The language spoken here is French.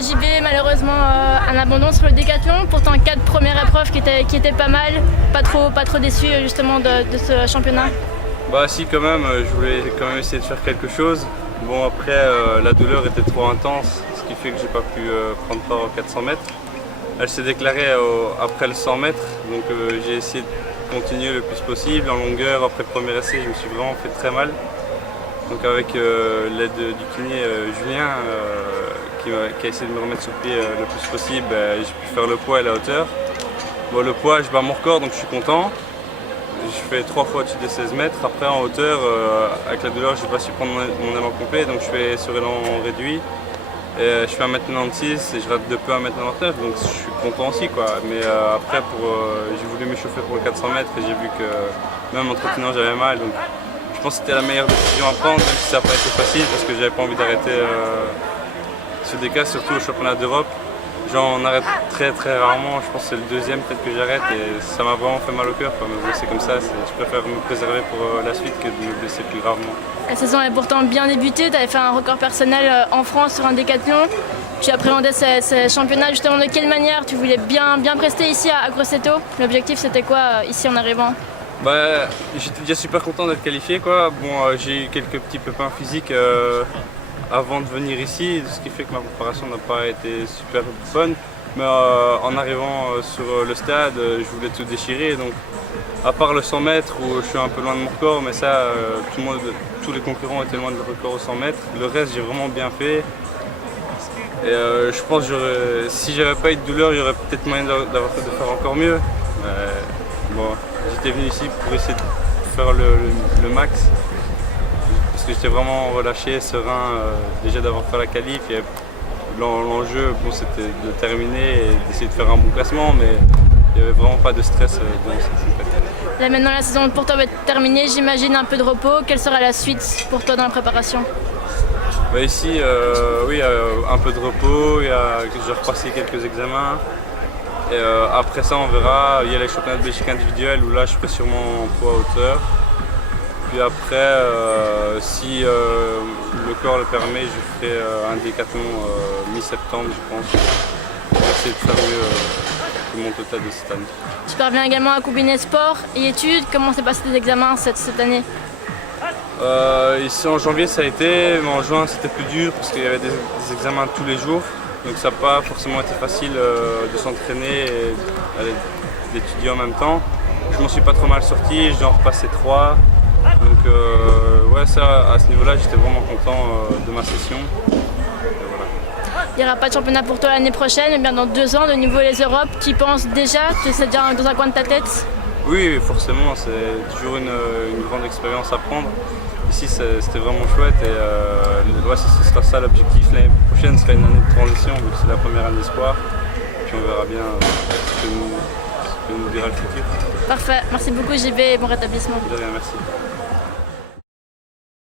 JB, malheureusement un abandon sur le décathlon, pourtant 4 premières épreuves qui étaient pas mal, pas trop déçu justement de ce championnat. Bah si quand même, je voulais quand même essayer de faire quelque chose. Bon après la douleur était trop intense, ce qui fait que j'ai pas pu prendre part aux 400 mètres. Elle s'est déclarée après le 100 mètres, donc j'ai essayé de continuer le plus possible. En longueur, après le premier essai, je me suis vraiment fait très mal. Donc avec l'aide du kiné Julien, qui a essayé de me remettre sur pied le plus possible, j'ai pu faire le poids et la hauteur. Bon, le poids, je bats mon record, donc je suis content. Je fais 3 fois au-dessus des 16 mètres. Après en hauteur, avec la douleur, je n'ai pas su prendre mon élan complet, donc je fais sur élan réduit. Et je fais 1m96 et je rate de peu 1m99, donc je suis content aussi, quoi. Mais après, j'ai voulu m'échauffer pour le 400 mètres et j'ai vu que même en trottinant, j'avais mal. Donc je pense que c'était la meilleure décision à prendre, même si ça n'a pas été facile, parce que j'avais pas envie d'arrêter ce DK, surtout au championnat d'Europe. J'en arrête très rarement, je pense que c'est le deuxième peut-être que j'arrête et ça m'a vraiment fait mal au cœur. Mais bon, c'est comme ça, je préfère me préserver pour la suite que de me blesser plus gravement. La saison avait pourtant bien débuté, tu avais fait un record personnel en France sur un décathlon. Tu appréhendais ces championnats justement de quelle manière? Tu voulais bien prester ici à Grosseto. L'objectif c'était quoi ici en arrivant? Bah, j'étais déjà super content d'être qualifié, quoi. Bon, j'ai eu quelques petits pépins physiques avant de venir ici, ce qui fait que ma préparation n'a pas été super bonne. Mais en arrivant sur le stade, je voulais tout déchirer. Donc, à part le 100 mètres où je suis un peu loin de mon record, mais ça, tous les concurrents étaient loin de leur record au 100 mètres. Le reste, j'ai vraiment bien fait. Et je pense que si j'avais pas eu de douleur, il y aurait peut-être moyen de faire encore mieux. Bon, j'étais venu ici pour essayer de faire le max. Parce que j'étais vraiment relâché, serein, déjà d'avoir fait la qualif. L'enjeu, bon, c'était de terminer et d'essayer de faire un bon classement, mais il n'y avait vraiment pas de stress dans cette compétition. Là maintenant la saison pour toi va être terminée, j'imagine un peu de repos. Quelle sera la suite pour toi dans la préparation? Bah ici, oui, un peu de repos, je vais repasser quelques examens. Et après ça, on verra. Il y a les championnats de Belgique individuels où là, je ferai sûrement en poids hauteur. Puis après, si le corps le permet, je ferai un décathlon mi-septembre, je pense. Pour essayer de faire mieux que mon total de cette année. Tu parviens également à combiner sport et études. Comment s'est passé tes examens cette année? Ici en janvier ça a été, mais en juin c'était plus dur parce qu'il y avait des examens tous les jours. Donc ça n'a pas forcément été facile de s'entraîner et d'étudier en même temps. Je m'en suis pas trop mal sorti, j'ai en repassé 3. Donc ouais, ça, à ce niveau-là, j'étais vraiment content de ma session. Voilà. Il n'y aura pas de championnat pour toi l'année prochaine, mais bien dans 2 ans, de nouveau les Europes, tu y penses déjà? C'est déjà dans un coin de ta tête? Oui, forcément, c'est toujours une grande expérience à prendre. Ici, c'était vraiment chouette et ouais, ce sera ça l'objectif. L'année prochaine sera une année de transition, vu que c'est la première année d'espoir. Puis on verra bien ce que nous dira le futur. Parfait, merci beaucoup JB et bon rétablissement. De rien, merci.